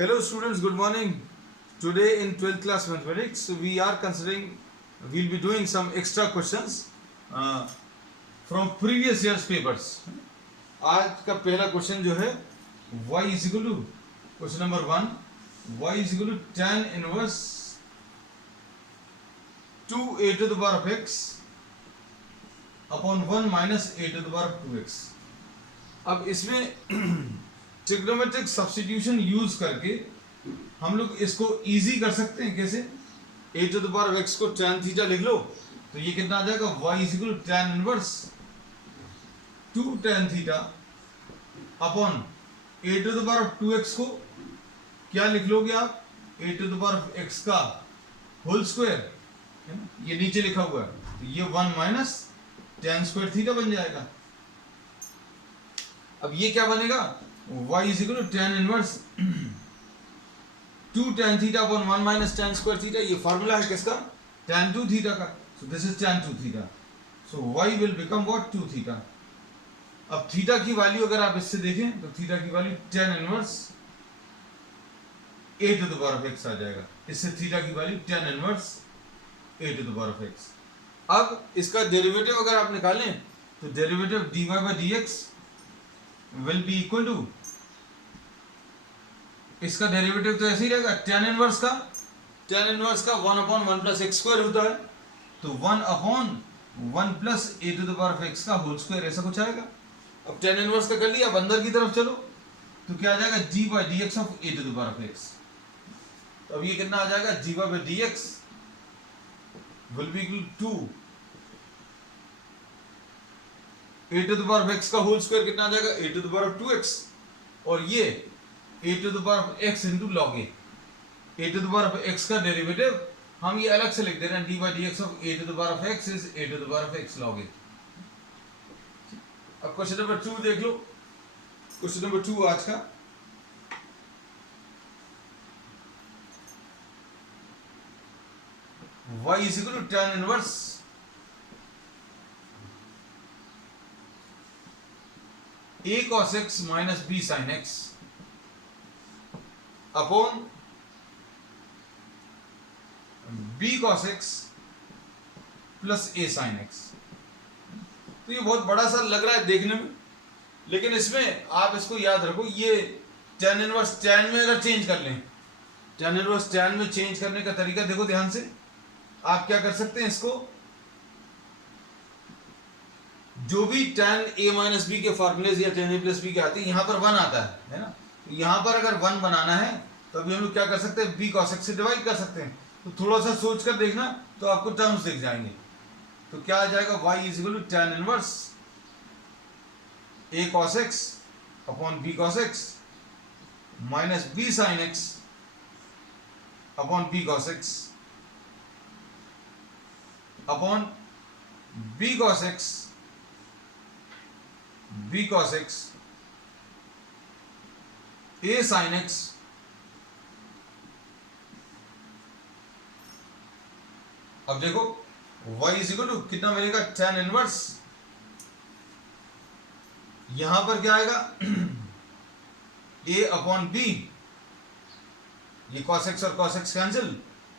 Hello students, good morning. Today in 12th class mathematics we'll be doing some extra questions from previous year's papers. आज का पहला question जो है y is equal to question number 1 y is equal to tan inverse 2a to the power of x upon 1 minus a to the power of 2x. अब इसमें trigonometric substitution use करके हम लोग इसको इजी कर सकते हैं. कैसे? a to the power of x को tan थीटा लिख लो तो ये कितना आ जाएगा y is equal to tan inverse 2 tan theta upon a to the power of 2x को क्या लिख लोगे आप? a to the power of x का होल स्क्वायर, ये नीचे लिखा हुआ है तो ये 1 माइनस tan स्क्वायर थीटा बन जाएगा. अब ये क्या बनेगा? y is equal to tan inverse 2 tan theta upon 1 minus tan square theta. ये फॉर्मूला है किसका? tan 2 theta का. So this is tan 2 theta. So y will become what? 2 theta. अब थीटा की वैल्यू अगर आप इससे देखें तो थीटा की value tan inverse a to the power of x आ जाएगा. इससे थीटा की value tan inverse a to the power of x. अब इसका डेरिवेटिव अगर आप निकालें तो derivative dy by dx will be equal to, इसका डेरिवेटिव तो ऐसे ही रहेगा tan इनवर्स का 1 अपॉन 1 प्लस एक्स स्क्वायर होता है तो 1 upon 1 plus A to the power of x का होल स्क्वायर, ऐसा कुछ आएगा. अब tan इनवर्स का कर लिया, अब अंदर की तरफ चलो तो क्या आ जाएगा? g by D x of a to the power of x. तो अब ये कितना आ जाएगा? g by D x will be equal to a to the power of x का होल स्क्वायर कितना आ जाएगा? A to the power of 2x और ये a to the power of x into log a. a to the power of x का derivative हम ये अलग से लिख दे रहे हैं, d by dx of a to the power of x is a to the power of x log a. अब question number 2 देख लो. क्वेश्चन नंबर 2 आज का y is equal to tan inverse a cos x minus b sin x upon b cos x plus a sin x. तो ये बहुत बड़ा सा लग रहा है देखने में, लेकिन इसमें आप इसको याद रखो, ये tan इनवर्स tan में अगर चेंज कर लें, tan इनवर्स tan में चेंज करने का तरीका देखो ध्यान से. आप क्या कर सकते हैं, इसको जो भी tan a माइनस बी के फॉर्मूलेज या tan a प्लस बी के आते हैं, यहां पर 1 आता है ना. यहां पर अगर 1 बनाना है तो अभी हम लोग क्या कर सकते हैं? b cos x से डिवाइड कर सकते हैं. तो थोड़ा सा सोच कर देखना तो आपको टर्म्स दिख जाएंगे. तो क्या आ जाएगा? y is equal to tan inverse a cos x upon b cos x minus b sin x upon b cos x upon b cos x a sin x अब देखो y इज इक्वल टू कितना मिलेगा? tan inverse, यहां पर क्या आएगा? a upon b, ये cos x और cos x कैंसिल,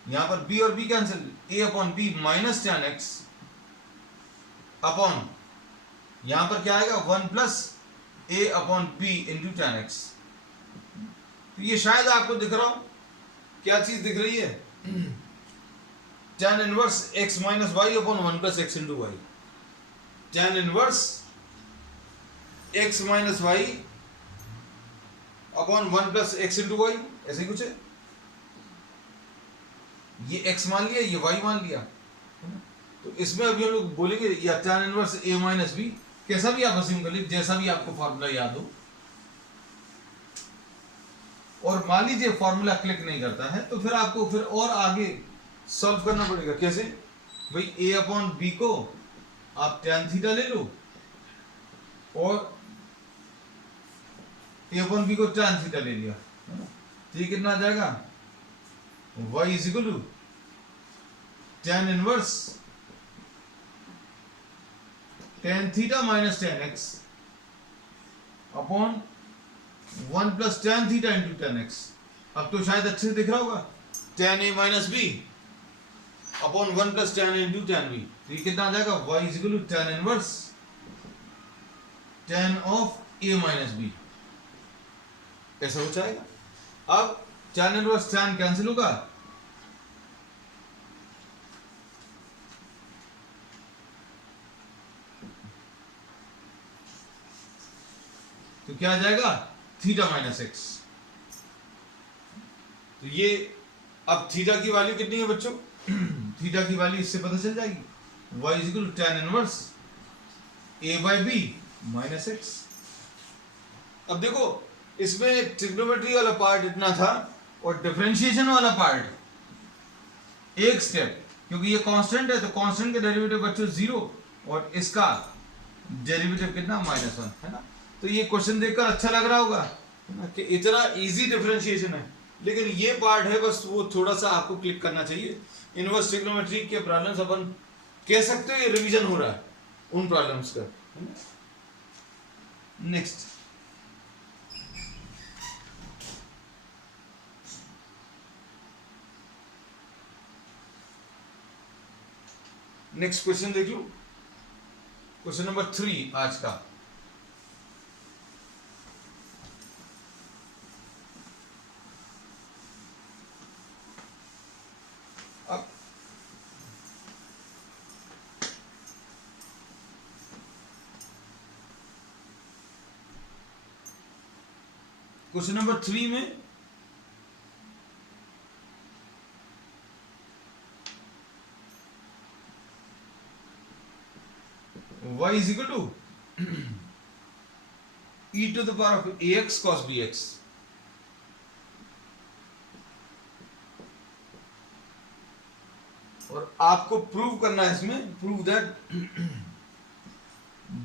यहां पर b और b cancel, a upon b minus tan x upon यहां पर क्या आएगा? 1 plus a upon b into tan x. तो ये शायद आपको दिख रहा हो, क्या चीज दिख रही है? tan inverse x minus Y upon 1 plus X into Y. tan inverse x minus Y upon 1 plus X into Y, ऐसे कुछ है. ये x मान लिया, ये y मान लिया. तो इसमें अभी हम लोग बोलेंगे या tan inverse a minus B, कैसा भी आप अज्यूम कर लीजिए, जैसा भी आपको फॉर्मूला याद हो. और मान लीजिए फॉर्मूला क्लिक नहीं करता है तो फिर आपको फिर और आगे सॉल्व करना पड़ेगा. कैसे भाई? a अपॉन बी को आप tan थीटा ले लो और a अपॉन बी को tan थीटा ले लिया, तो ये कितना आ जाएगा? y is equal to tan inverse tan theta minus tan x upon 1 plus tan theta into tan x. अब तो शायद अच्छे से दिख रहा होगा, tan a minus B upon 1 plus tan a into tan b। तो ये कितना आ जाएगा, y is equal to tan inverse tan of a minus B, ऐसा हो जाएगा। अब tan इनवर्स tan कैंसिल होगा, तो क्या आ जाएगा, थीटा माइनस एक्स। तो ये अब थीटा की वैल्यू कितनी है बच्चों, थीटा की वैल्यू इससे पता चल जाएगी, y is equal to tan inverse a by B minus X. अब देखो इसमें ट्रिग्नोमेट्री वाला पार्ट इतना था और डिफरेंशिएशन वाला पार्ट एक स्टेप, क्योंकि ये कांस्टेंट है तो कांस्टेंट के डेरिवेटिव बच्चों 0 और इसका डेरिवेटिव कितना -1 है ना। तो ये क्वेश्चन देखकर अच्छा लग रहा होगा कि इतना इजी डिफरेंशिएशन है, लेकिन ये पार्ट है बस वो थोड़ा सा आपको क्लिक करना चाहिए। इनवर्स ट्रिग्नोमेट्री के प्रॉब्लम्स अपन कह सकते हो ये रिवीजन हो रहा है उन प्रॉब्लम्स का। नेक्स्ट क्वेश्चन देख लो, क्वेश्चन नंबर 3 आज का। अब क्वेश्चन नंबर 3 में y is equal to e to the power of ax cos bx। और आपको प्रूव करना है इसमें, prove that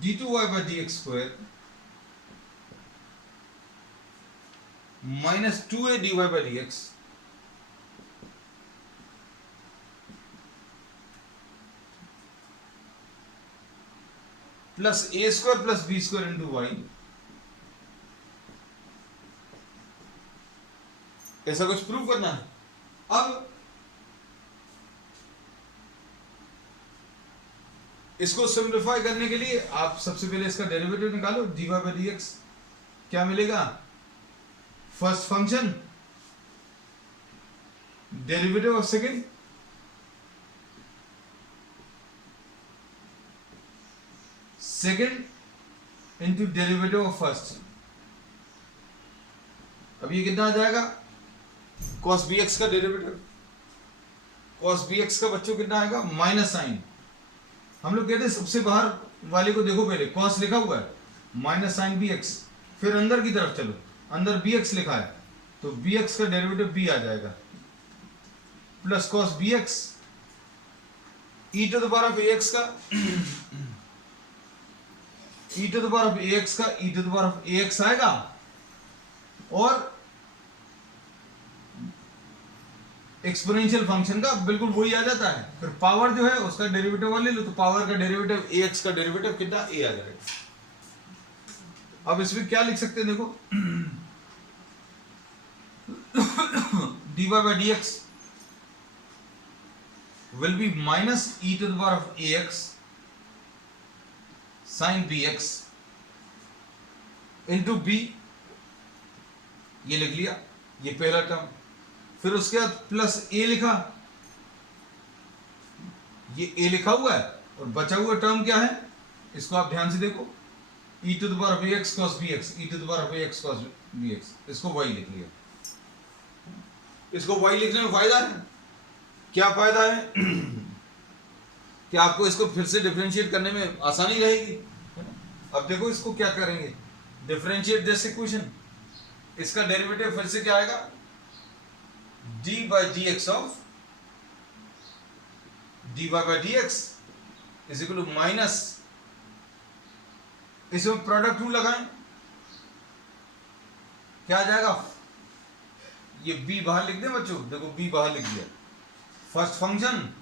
d2y by dx square minus 2a dy by dx plus a square plus b square into Y, ऐसा कुछ prove करना है। अब इसको सिंप्लीफाई करने के लिए आप सबसे पहले इसका डेरिवेटिव निकालो, dy by dx क्या मिलेगा, first function derivative of second into derivative of first. अब ये कितना आ जाएगा, cos bx का डेरिवेटिव, cos bx का बच्चों कितना आएगा, माइनस साइन। हम लोग कहते हैं सबसे बाहर वाले को देखो, पहले cos लिखा हुआ है माइनस साइन bx, फिर अंदर की तरफ चलो, अंदर bx लिखा है तो bx का डेरिवेटिव b आ जाएगा plus cos bx e to the power of ax का e to the power of ax का e to the power of ax आएगा, और एक्सपोनेंशियल फंक्शन का बिल्कुल वही आ जाता है, फिर पावर जो है उसका डेरिवेटिव और ले लो, तो पावर का डेरिवेटिव ax का डेरिवेटिव कितना a आ जाएगा। अब इसमें क्या लिख सकते हैं देखो, dy by dx will be minus e to the power of ax sin bx into b, ये लिख लिया, ये पहला टर्म। फिर उसके बाद प्लस a लिखा, ये a लिखा हुआ है, और बचा हुआ टर्म क्या है, इसको आप ध्यान से देखो, e to the power of ax cos bx, e to the power of ax cos bx, इसको y लिख लिया। इसको y लिखने में फायदा है, क्या फायदा है कि आपको इसको फिर से डिफरेंशिएट करने में आसानी रहेगी। अब देखो इसको क्या करेंगे, डिफरेंशिएट दिस इक्वेशन, इसका डेरिवेटिव फिर से क्या आएगा, d by dx of dy by dx is equal to minus, इसमें प्रोडक्ट रूल लगाएं, क्या आ जाएगा, ये b बाहर लिख दें बच्चों, देखो b बाहर लिख दिया, first function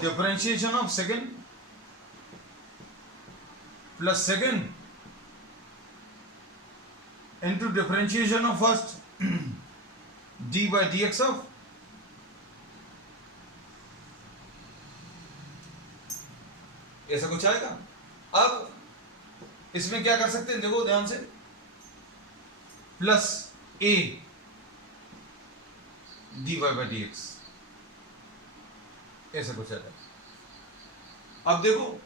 differentiation of second plus second into differentiation of first D by D x of ऐसा कुछ आएगा। अब इसमें क्या कर सकते हैं, देखो ध्यान से, plus A D Y by D X, ऐसा कुछ आएगा। अब देखो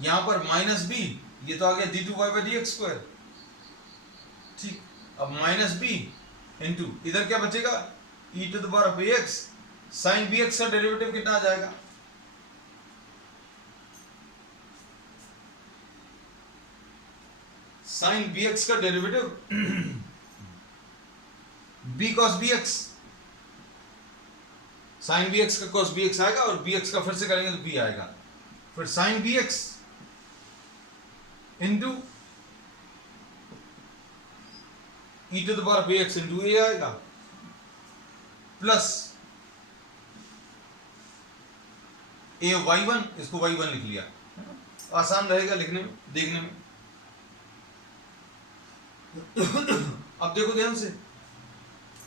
यहां पर माइनस बी, ये तो आ गया d two Y by D x square, ठीक। अब माइनस बी इंटू इधर क्या बचेगा, e to the power of A x sine B x का डेरिवेटिव कितना आ जाएगा, साइन बी एक्स का derivative b cos B x, sine B x का कॉस बी एक्स आएगा और बी एक्स का फिर से करेंगे तो बी आएगा, फिर sine B x into E to the power of A x into a आएगा, प्लस ए वाई वन, इसको वाई वन लिख लिया, आसान रहेगा लिखने में, देखने में। अब देखो ध्यान से,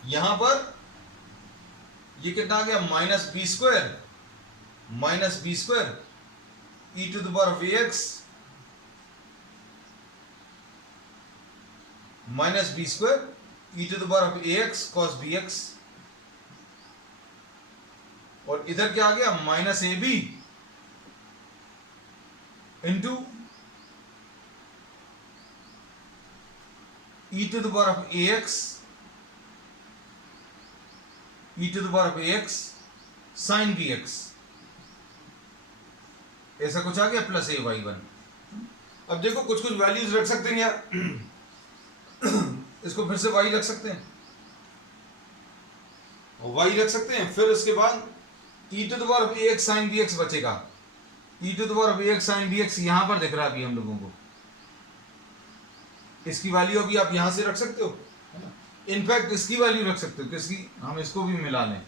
यहां पर ये कितना आ गया, minus B square E to the power of A X minus B square E to the power of A X cos B X, और इधर क्या आ गया, minus A B into E to the power of A X E to the power of A x sine B X, ऐसा कुछ आ गया, plus ए Y one. अब देखो कुछ कुछ वैल्यूज रख सकते हैं यार, इसको फिर से वाई रख सकते हैं, वाई रख सकते हैं, फिर उसके बाद e to the power of A x sine B x बचेगा, e to the power of A x sine B x यहां पर दिख रहा है अभी हम लोगों को, इसकी वैल्यू अभी आप यहां से रख सकते हो, इनफैक्ट इसकी वैल्यू रख सकते हो, किसकी, हम इसको भी मिला लें,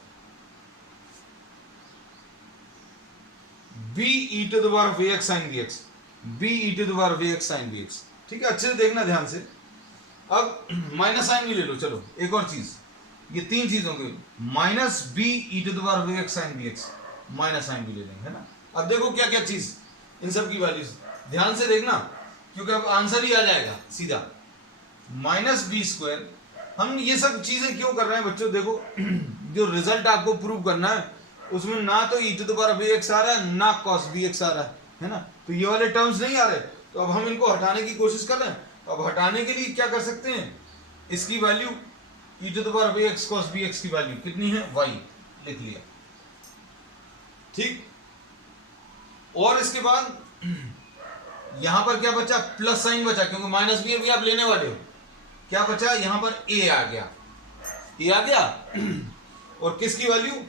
B E to the power of A x sine B X, B E to the power of A x sine B X, ठीक है, अच्छे से देखना ध्यान से। अब माइनस साइन भी ले लो, चलो एक और चीज, ये तीन चीज होंगे, minus B E to the power of A x sine B X, minus sine भी ले लेंगे, है ना। अब देखो क्या क्या चीज, इन सब की वैल्यूज ध्यान से देखना, क्योंकि अब आंसर ही आ जाएगा सीधा, माइनस बी स्क्वायर। हम ये सब चीजें क्यों कर रहे हैं बच्चों, देखो जो रिजल्ट आपको प्रूव करना है उसमें ना तो e to the power of A x आ रहा है, ना कॉस बी एक्स आ रहा है ना, तो ये वाले टर्म्स नहीं आ रहे, तो अब हम इनको हटाने की कोशिश कर रहे हैं। तो अब हटाने के लिए क्या कर सकते हैं, इसकी value E to the power of A X cos B X की वैल्यू कितनी है, वाई, लिख लिया, ठीक। और इसके बाद यहां पर क्या बचा, प्लस साइन बचा, क्योंकि माइनस बी अभी आप लेने वाले हो, क्या बचा, यहां पर ए आ गया, ए आ गया, और किसकी value,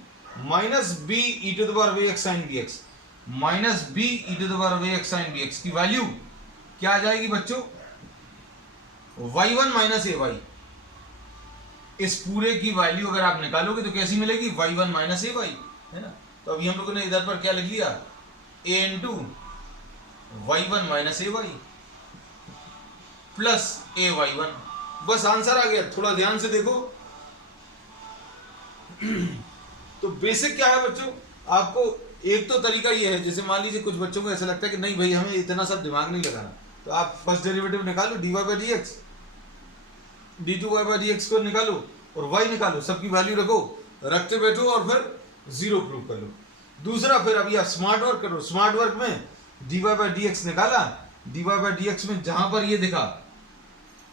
minus B E to the power of A x sine B X, minus B E to the power of A x sine B X की वैल्यू क्या आ जाएगी बच्चों, Y one minus A Y. इस पूरे की value अगर आप निकालोगे तो कैसी मिलेगी, Y one minus A Y, है ना। तो अभी हम लोगों ने इधर पर क्या लिख लिया, ए into Y one minus A Y plus A Y one, बस आंसर आ गया। थोड़ा ध्यान से देखो, तो बेसिक क्या है बच्चों, आपको एक तो तरीका ये है, जैसे मान लीजिए कुछ बच्चों को ऐसा लगता है कि नहीं भाई हमें इतना सब दिमाग नहीं लगाना, तो आप फर्स्ट डेरिवेटिव निकालो, D Y by D X, D two Y by D X को निकालो और वाई निकालो, सबकी वैल्यू रखो, रखते बैठो और फिर जीरो प्रूव कर लो। दूसरा, फिर अभी आप स्मार्ट वर्क करो, स्मार्ट वर्क में d Y by D x निकाला, d Y by D x में जहां पर ये दिखा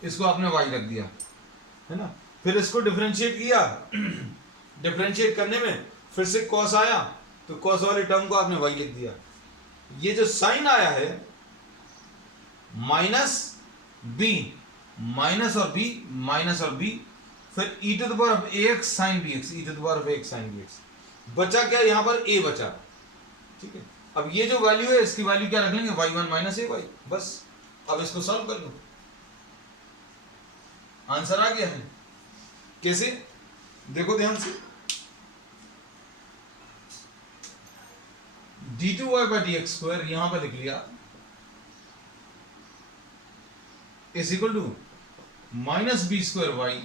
इसको आपने वाई रख दिया, है ना। फिर इसको डिफरेंशिएट किया, डिफरेंशिएट करने में फिर से कॉस आया, तो कॉस वाले टर्म को आपने वाई लिख दिया। ये जो साइन आया है माइनस बी, माइनस और बी, माइनस और बी, फिर e to the power of A x sine B x, E to the power of A x sine B x, बचा क्या, यहां पर ए बचा, ठीक है। अब ये जो वैल्यू है इसकी वैल्यू क्या रख लेंगे, Y one minus A Y, बस। अब इसको सॉल्व कर लो, आंसर आ गया है। कैसे, देखो ध्यान से, D two Y by D x square यहां पर लिख लिया, is equal to minus B square Y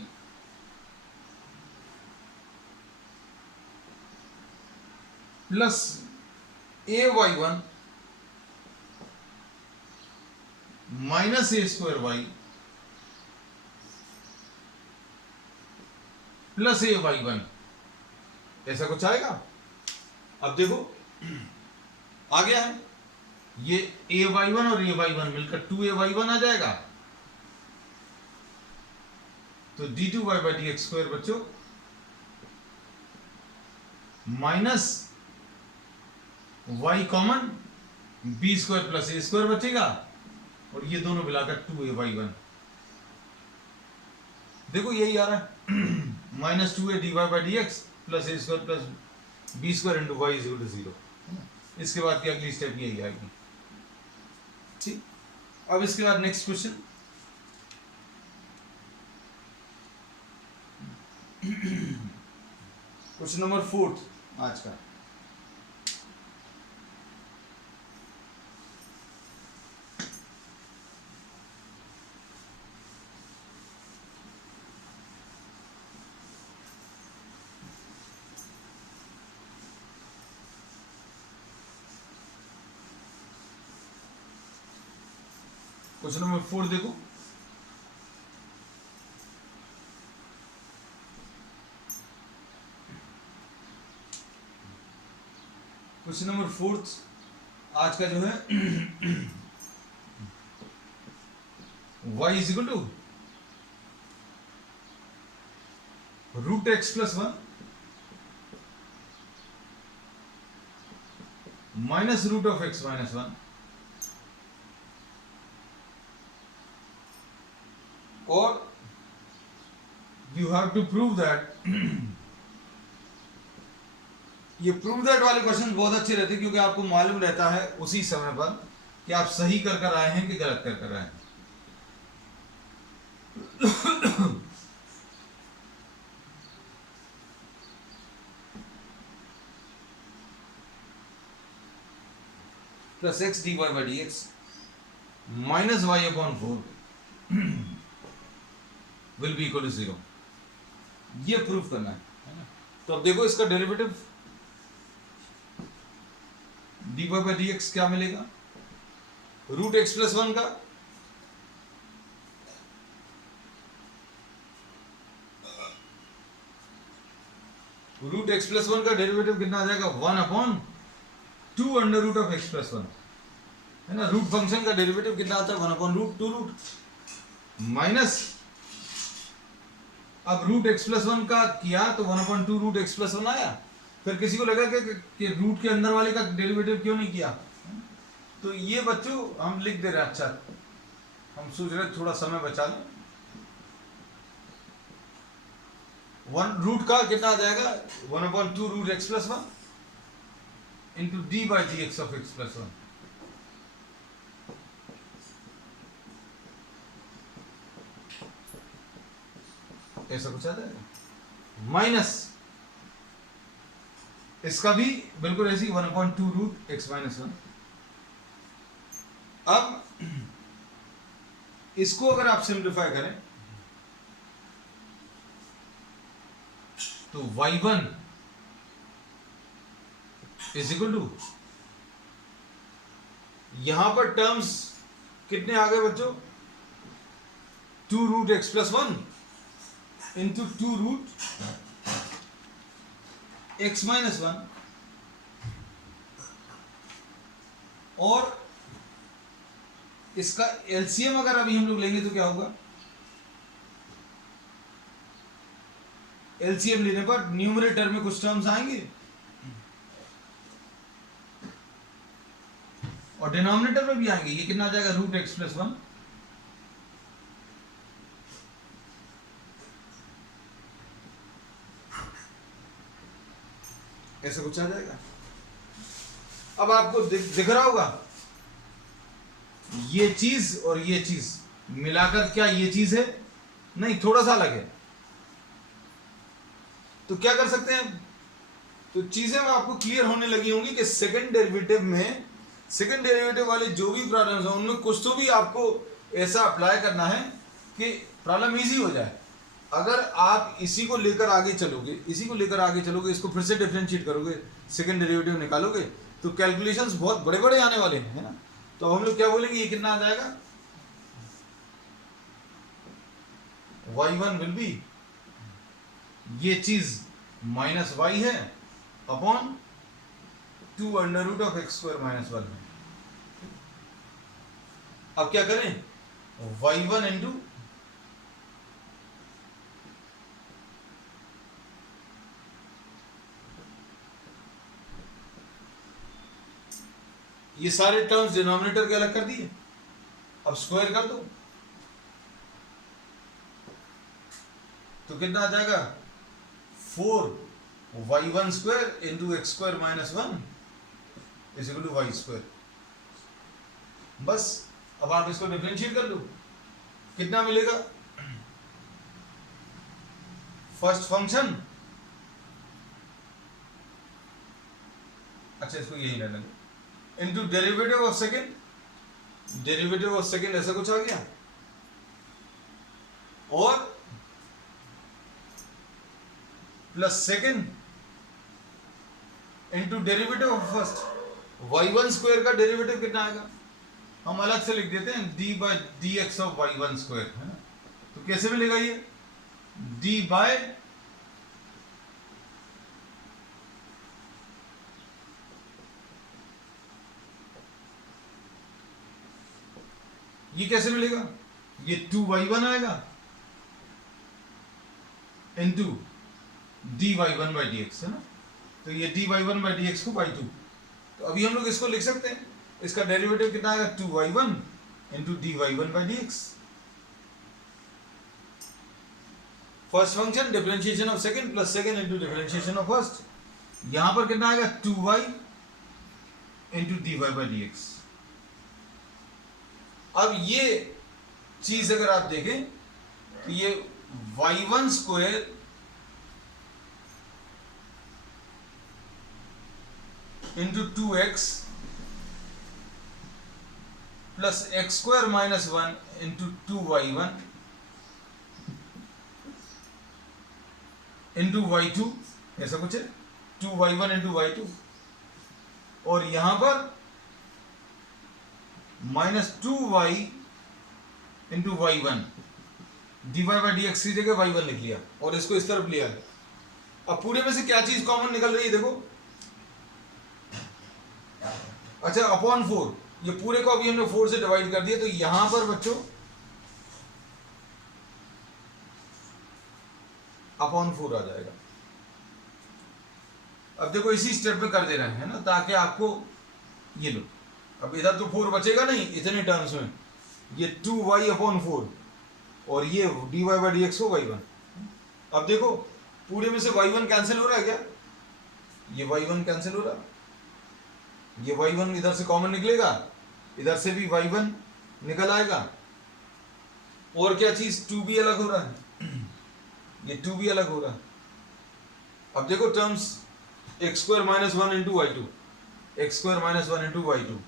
plus A Y one minus A square Y plus A Y one, ऐसा कुछ आएगा। अब देखो आ गया है, ये ए वाई वन और ए वाई वन मिलकर 2a/1 आ जाएगा। तो d2y/dx² बच्चों minus y common b² plus a² बचेगा और ये दोनों मिलाकर 2a/1। देखो यही आ रहा है minus 2a dy/dx plus a² plus b² into y is equal to 0। इसके बाद की अगली स्टेप यही आएगी। ठीक, अब इसके बाद नेक्स्ट क्वेश्चन, क्वेश्चन नंबर 4 आज का। क्वेश्चन नंबर 4 देखो, क्वेश्चन नंबर 4 आज का जो है y is equal to √x+1 minus √(x−1) और you have to prove that. ये प्रूव दैट वाले क्वेश्चन बहुत अच्छे रहते हैं क्योंकि आपको मालूम रहता है उसी समय पर कि आप सही कर आए हैं कि गलत कर आए हैं। Plus x dy/dx minus y/4 will be equal to 0, ये प्रूफ करना है। तो अब देखो इसका डेरिवेटिव dy/dx क्या मिलेगा, √x+1 का √x+1 का डेरिवेटिव कितना आ जाएगा 1/2 √(x+1) है ना। रूट फंक्शन का डेरिवेटिव कितना आता है 1/√2 माइनस, अब √x+1 का किया तो 1/2 √x+1 आया। फिर किसी को लगा कि रूट के अंदर वाले का डेरिवेटिव क्यों नहीं किया, तो ये बच्चों हम लिख दे रहे हैं। अच्छा, हम सोच रहे थोड़ा समय बचा लें। 1 रूट का कितना आ जाएगा 1/2 √x+1 into d/dx of x+1। ऐसा कुछ आ जाएगा माइनस इसका भी बिल्कुल ऐसी 1/2 √x-1। अब इसको अगर आप सिंप्लीफाई करें तो y1 इज इक्वल टू, यहां पर टर्म्स कितने आ गए बच्चों 2 √x+1 इंटू 2 √x-1 और इसका एलसीएम अगर अभी हम लोग लेंगे तो क्या होगा, एलसीएम लेने पर न्यूमरेटर में कुछ टर्म्स आएंगे और डिनोमिनेटर में भी आएंगे। ये कितना आ जाएगा √x+1 ऐसा कुछ आ जाएगा। अब आपको दिख रहा होगा ये चीज और ये चीज मिलाकर क्या ये चीज है, नहीं, थोड़ा सा अलग है। तो क्या कर सकते हैं, तो चीजें आपको क्लियर होने लगी होंगी कि सेकंड डेरिवेटिव वाले जो भी प्रॉब्लम्स हैं उनमें कुछ तो भी आपको ऐसा अप्लाई करना है कि प्रॉब्लम इजी हो जाए। अगर आप इसी को लेकर आगे चलोगे, इसको फिर से डिफरेंशिएट करोगे, सेकंड डेरिवेटिव निकालोगे, तो कैलकुलेशंस बहुत बड़े बड़े आने वाले हैं, है ना। तो हम लोग क्या बोलेंगे, ये कितना आ जाएगा, y1 विल बी, ये चीज माइनस y है upon 2 under root of X square minus 1 है। अब क्या करें, y1 इंटू ये सारे टर्म्स डिनोमिनेटर के अलग कर दिए, अब स्क्वायर कर दो, तो कितना आ जाएगा, 4y1 square into X square minus 1 is equal to Y square. बस अब आप इसको डिफरेंशिएट कर लो, कितना मिलेगा, फर्स्ट फंक्शन, अच्छा इसको यही ले लेंगे, इंटू डेरिवेटिव ऑफ सेकेंड, ऐसा कुछ आ गया, और plus second into derivative of first. y1 square का डेरिवेटिव कितना आएगा, हम अलग से लिख देते हैं, d by D x of y1 square, है ना। तो कैसे मिलेगा ये, d बाय ये कैसे मिलेगा, ये 2y1 आएगा into dy1 by D x, है ना। तो ये dy1 बाई डी एक्स को बाई 2, तो अभी हम लोग इसको लिख सकते हैं, इसका डेरिवेटिव कितना आएगा, 2y1 into dy1 by D x. First function differentiation of second plus second into differentiation of first, यहां पर कितना आएगा, 2y into dy by D x. अब ये चीज अगर आप देखें तो ये y1 square into 2x plus X square minus 1 into 2y1 into y2, ऐसा कुछ है, 2y1 इंटू y2, और यहां पर minus 2y into y1, dy by D x की जगह y1 लिख लिया और इसको इस तरफ लिया। अब पूरे में से क्या चीज कॉमन निकल रही है, देखो, अच्छा अपॉन 4, ये पूरे को अभी हमने 4 से डिवाइड कर दिया, तो यहां पर बच्चों अपॉन 4 आ जाएगा। अब देखो इसी स्टेप में कर दे रहे हैं, है ना, ताकि आपको ये लो, अब इधर तो 4 बचेगा नहीं इतने टर्म्स में, ये 2y अपॉन 4 और ये dy बाई डी एक्स हो y1। अब देखो पूरे में से y1 कैंसिल हो रहा है क्या, ये y1 कैंसिल हो रहा है, ये y1 इधर से कॉमन निकलेगा, इधर से भी y1 निकल आएगा, और क्या चीज 2 भी अलग हो रहा है, ये 2 भी अलग हो रहा है। अब देखो terms X square minus 1 into Y two, X square minus 1 into Y two,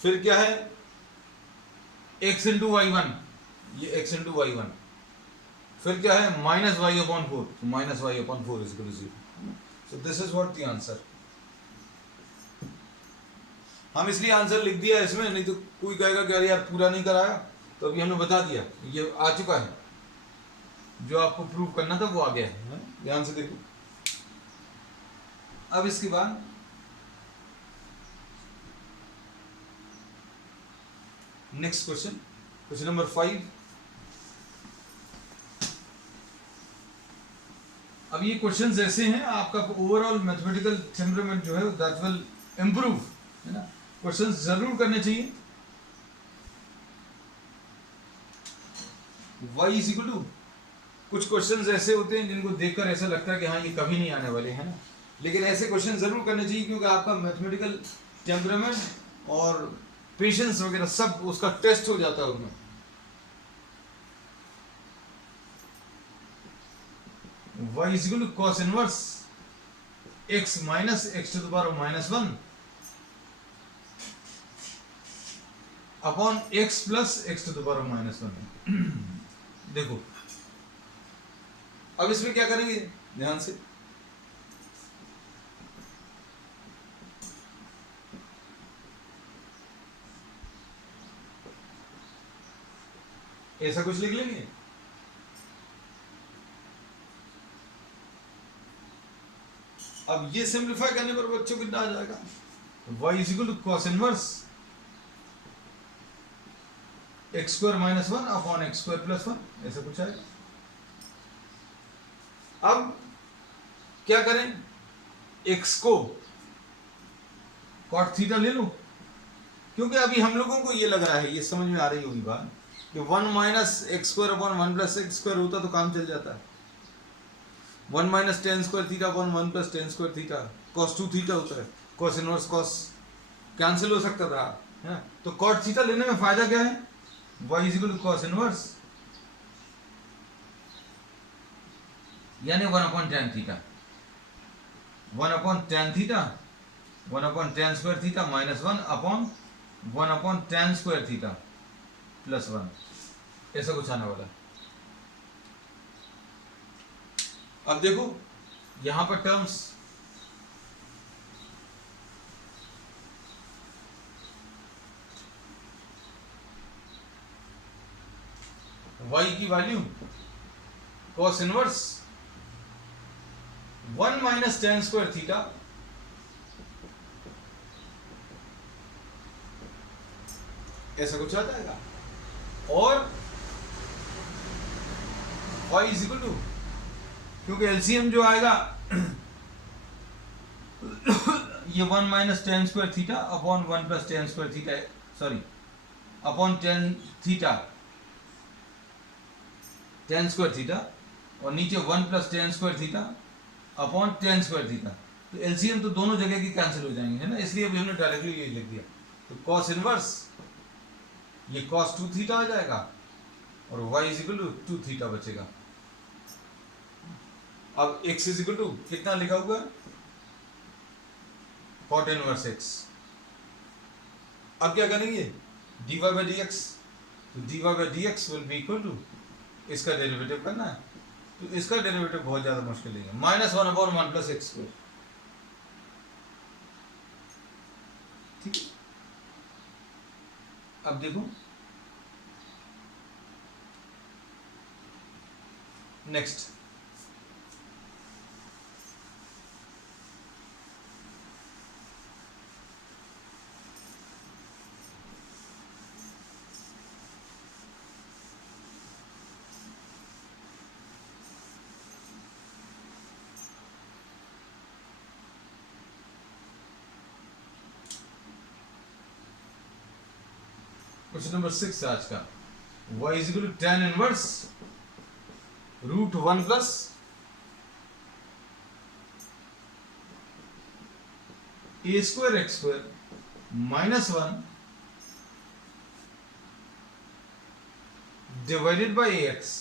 फिर क्या है x इंटू वाई वन, ये x इंटू वाई वन, फिर क्या है माइनस वाई अपॉन 4, तो minus Y upon 4 is equal to 0। So this is what the answer. हम इसलिए आंसर लिख दिया इसमें, नहीं तो कोई कहेगा कि अरे यार पूरा नहीं कराया, तो अभी हमने बता दिया, ये आ चुका है, जो आपको प्रूव करना था वो आ गया है। ध्यान से देखो। अब इसके बाद नेक्स्ट क्वेश्चन, क्वेश्चन नंबर 5। अब ये क्वेश्चंस ऐसे हैं, आपका ओवरऑल मैथमेटिकल टेम्परामेंट जो है दैट विल इंप्रूव, है ना। क्वेश्चंस जरूर करने चाहिए। y इज इक्वल टू, कुछ क्वेश्चंस ऐसे होते हैं जिनको देखकर ऐसा लगता है कि हाँ ये कभी नहीं आने वाले हैं ना, लेकिन ऐसे क्वेश्चन जरूर करने चाहिए, क्योंकि आपका मैथमेटिकल टेम्परामेंट और पेशेंस वगैरह सब उसका टेस्ट हो जाता है उसमें। y is equal to cos inverse x minus X to the power minus 1 upon x plus X to the power minus 1। देखो अब इसमें क्या करेंगे ध्यान से, ऐसा कुछ लिख लेंगे। अब ये सिंप्लीफाई करने पर बच्चों कितना आ जाएगा, y is equal to cos inverse X square minus one upon X square plus one, ऐसा कुछ आएगा। अब क्या करें, x को कॉट थीटा ले लो, क्योंकि अभी हम लोगों को ये लग रहा है, ये समझ में आ रही होगी बात कि one minus x square upon one plus X square होता तो काम चल जाता है। One minus tan square theta upon one plus tan square theta cos two theta होता है, कॉस इनवर्स कॉस कैंसिल हो सकता था, है? तो कॉट थीटा लेने में फायदा क्या है, y is equal to cos inverse यानी one upon tan theta, one upon tan theta, one upon tan square theta minus one upon tan square theta plus one, ऐसा कुछ आने वाला है। अब देखो यहां पर टर्म्स, y की value cos inverse one minus tan square theta ऐसा कुछ आ जाएगा, और y इज इक्वल टू, क्योंकि एलसीएम जो आएगा ये one minus tan square theta upon one plus tan square theta, sorry upon tan theta tan square theta, और नीचे one plus tan square theta upon tan square theta, तो LCM तो दोनों जगह की कैंसिल हो जाएंगे, है ना, इसलिए अभी हमने डायरेक्टली ये लिख दिया। तो कॉस इनवर्स ये कॉस टू थीटा आ जाएगा और y is equal to two theta बचेगा। अब x इज इक्वल टू कितना लिखा हुआ है, कॉट इनवर्स x। अब क्या करेंगे, dy बाई डी एक्स, तो dy by D x will be equal to, इसका डेरिवेटिव करना है, तो इसका डेरिवेटिव बहुत ज्यादा मुश्किल नहीं है, minus one upon one plus X square, ठीक है। अब देखो नेक्स्ट, क्वेश्चन नंबर 6 आज का, y is equal to tan inverse root one plus A square X square minus one divided by A X.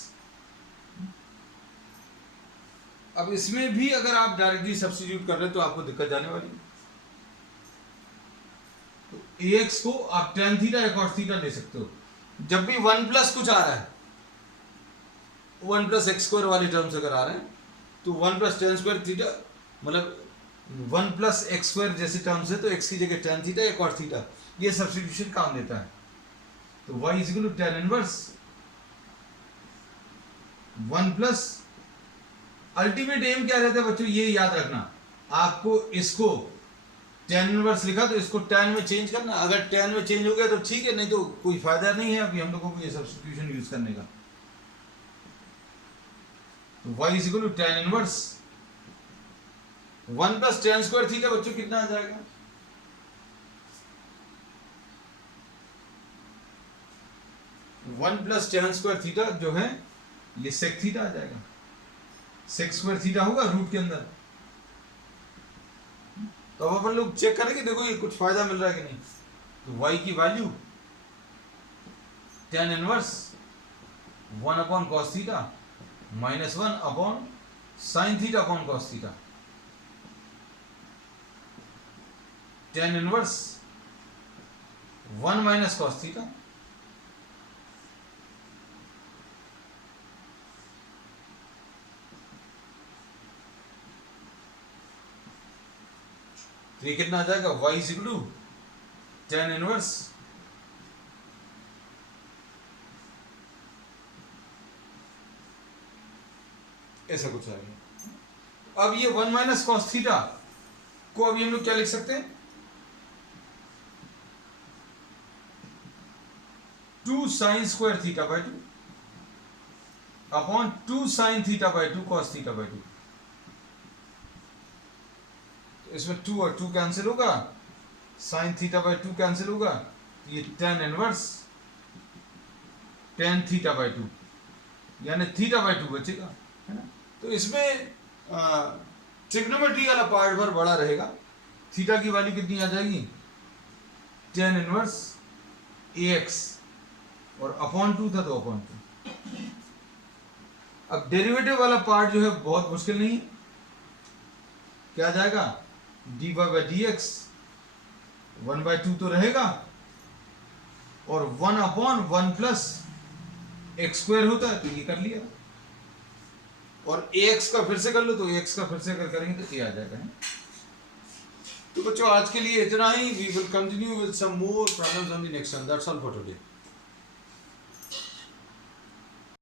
अब इसमें भी अगर आप डायरेक्टली सब्स्टिट्यूट कर रहे हैं तो आपको दिक्कत जाने वाली है। तो ए एक्स को आप टेन थीटा या कॉस थीटा ले सकते हो, जब भी वन प्लस कुछ आ रहा है, वन प्लस एक्स स्क्वायर वाले टर्म्स अगर आ रहे हैं तो one plus tan square theta, मतलब वन प्लस एक्स स्क्वायर जैसे टर्म्स है तो एक्स की जगह टेन थीटा या कॉस थीटा, ये सब्स्टिट्यूशन काम देता है। तो y is equal to tan inverse one plus, ultimate aim क्या रहता है बच्चों, ये याद रखना, आपको इसको टेन इनवर्स लिखा तो इसको टेन में चेंज करना, अगर टेन में चेंज हो गया तो ठीक है, नहीं तो कोई फायदा नहीं है अभी हम लोगों को ये सब्स्टिट्यूशन यूज करने का। तो y is equal to tan inverse one plus tan square theta बच्चों कितना आ जाएगा, one plus tan square theta जो है ये सेक थीटा आ जाएगा, सेक स्क्वायर थीटा होगा रूट के अंदर। तो अब अपन लोग चेक करेंगे, देखो ये कुछ फायदा मिल रहा है कि नहीं। तो y की value tan inverse one upon cos theta minus one upon sine theta upon cos theta, tan inverse one minus cos theta तो ये कितना आ जाएगा y is equal to tan inverse ऐसा कुछ आ गया। अब ये 1 माइनस कॉस थीटा को अभी हम लोग क्या लिख सकते हैं, 2 sine square theta by 2 upon 2 sine theta by 2 cos theta by 2। तो इसमें 2 और 2 कैंसिल होगा, साइन थीटा बाई 2 कैंसिल होगा, तो ये tan inverse tan theta by 2 यानी थीटा बाई 2 बचेगा, है ना। तो इसमें ट्रिग्नोमेट्री वाला पार्ट भर बड़ा रहेगा। थीटा की वैल्यू कितनी आ जाएगी, tan इनवर्स ax और अपॉन 2 था तो अपॉन 2। अब डेरिवेटिव वाला पार्ट जो है बहुत मुश्किल नहीं है, क्या आ जाएगा dy बाई डी एक्स 1/2 तो रहेगा और 1 अपॉन 1 प्लस एक्स स्क्वायर होता है तो ये कर लिया, और ax का फिर से कर लो तो ax का फिर से अगर करेंगे तो a आ जाएगा। तो बच्चों आज के लिए इतना ही। We will continue with some more problems on the next one. That's all for today.